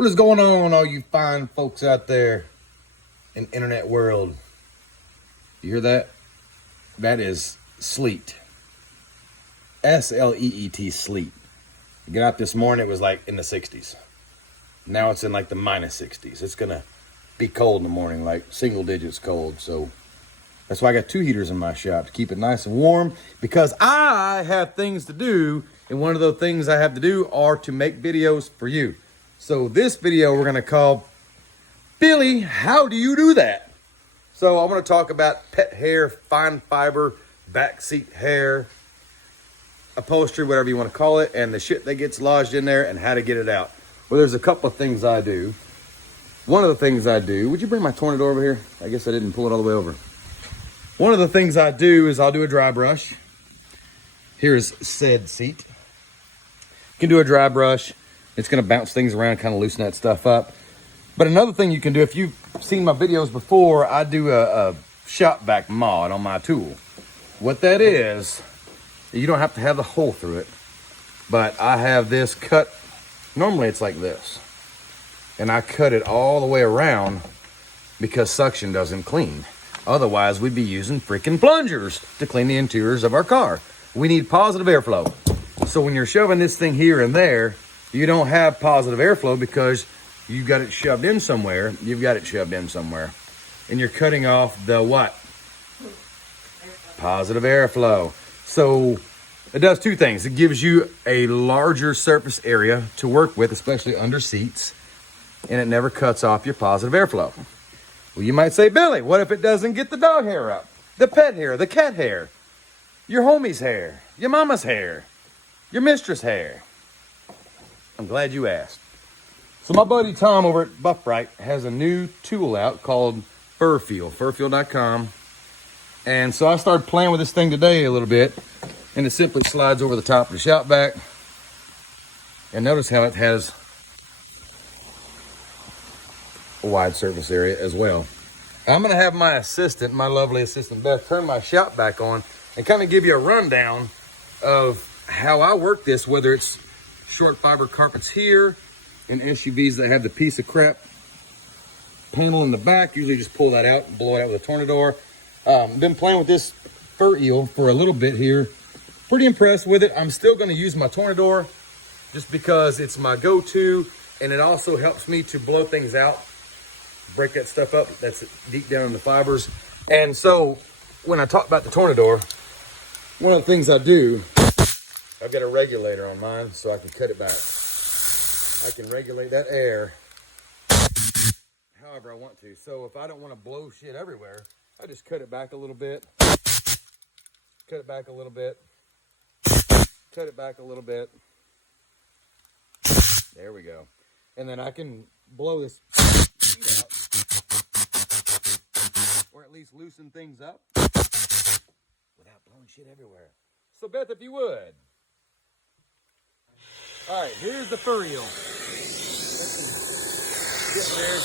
What is going on, all you fine folks out there in the internet world? You hear that? That is sleet. S-L-E-E-T, sleet. I got out this morning, it was like in the 60s. Now it's in like the minus 60s. It's gonna be cold in the morning, like single digits cold. So that's why I got 2 heaters in my shop to keep it nice and warm, because I have things to do, and one of the things I have to do are to make videos for you. So this video we're gonna call, Billy, how do you do that? So I want to talk about pet hair, fine fiber, backseat hair, upholstery, whatever you want to call it, and the shit that gets lodged in there and how to get it out. Well, there's a couple of things I do. One of the things I do, would you bring my tornado over here? I guess I didn't pull it all the way over. One of the things I do is I'll do a dry brush. Here's said seat. You can do a dry brush. It's going to bounce things around, kind of loosen that stuff up. But another thing you can do, if you've seen my videos before, I do a Shotback Mod on my tool. What that is, you don't have to have the hole through it, but I have this cut. Normally it's like this, and I cut it all the way around because suction doesn't clean. Otherwise, we'd be using freaking plungers to clean the interiors of our car. We need positive airflow. So when you're shoving this thing here and there, you don't have positive airflow because you got it shoved in somewhere. You've got it shoved in somewhere. And you're cutting off the what? Positive airflow. So it does 2 things. It gives you a larger surface area to work with, especially under seats, and it never cuts off your positive airflow. Well, you might say, Billy, what if it doesn't get the dog hair up? The pet hair, the cat hair, your homie's hair, your mama's hair, your mistress' hair? I'm glad you asked. So my buddy Tom over at Buffbright has a new tool out called Furfeel, furfeel.com. And so I started playing with this thing today a little bit, and it simply slides over the top of the Shotback. And notice how it has a wide surface area as well. I'm gonna have my assistant, my lovely assistant Beth, turn my Shotback on and kind of give you a rundown of how I work this, whether it's short fiber carpets here and SUVs that have the piece of crap panel in the back. Usually just pull that out and blow it out with a tornador. Been playing with this fur eel for a little bit here. Pretty impressed with it. I'm still going to use my tornador just because it's my go-to, and it also helps me to blow things out, break that stuff up that's deep down in the fibers. And so when I talk about the tornador, one of the things I do, I've got a regulator on mine so I can cut it back. I can regulate that air however I want to. So if I don't want to blow shit everywhere, I just cut it back a little bit, cut it back a little bit, cut it back a little bit. There we go. And then I can blow this out, or at least loosen things up without blowing shit everywhere. So Beth, if you would. All right, here's the fur eel. Get there.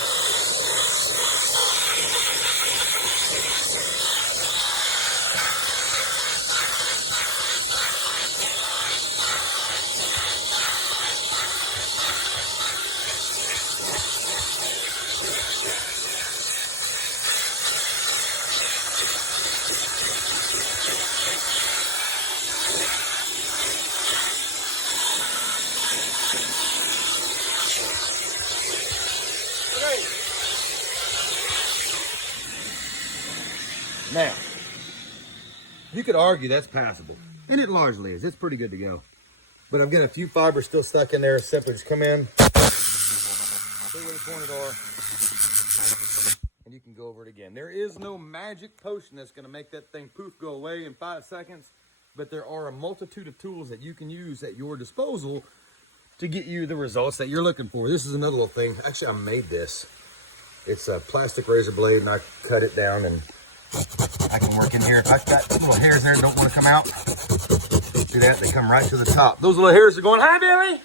Now, you could argue that's passable, and it largely is. It's pretty good to go. But I've got a few fibers still stuck in there. Simply just come in, put it with a tornador, and you can go over it again. There is no magic potion that's going to make that thing poof go away in 5 seconds, but there are a multitude of tools that you can use at your disposal to get you the results that you're looking for. This is another little thing. Actually, I made this. It's a plastic razor blade, and I cut it down, and I can work in here. If I've got little hairs there that don't want to come out, see that? They come right to the top. Those little hairs are going, hi, Billy.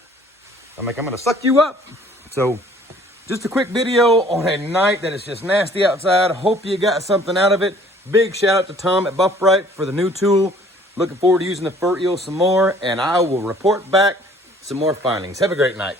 I'm like, I'm going to suck you up. So just a quick video on a night that is just nasty outside. Hope you got something out of it. Big shout out to Tom at Buffbright for the new tool. Looking forward to using the fur eel some more, and I will report back some more findings. Have a great night.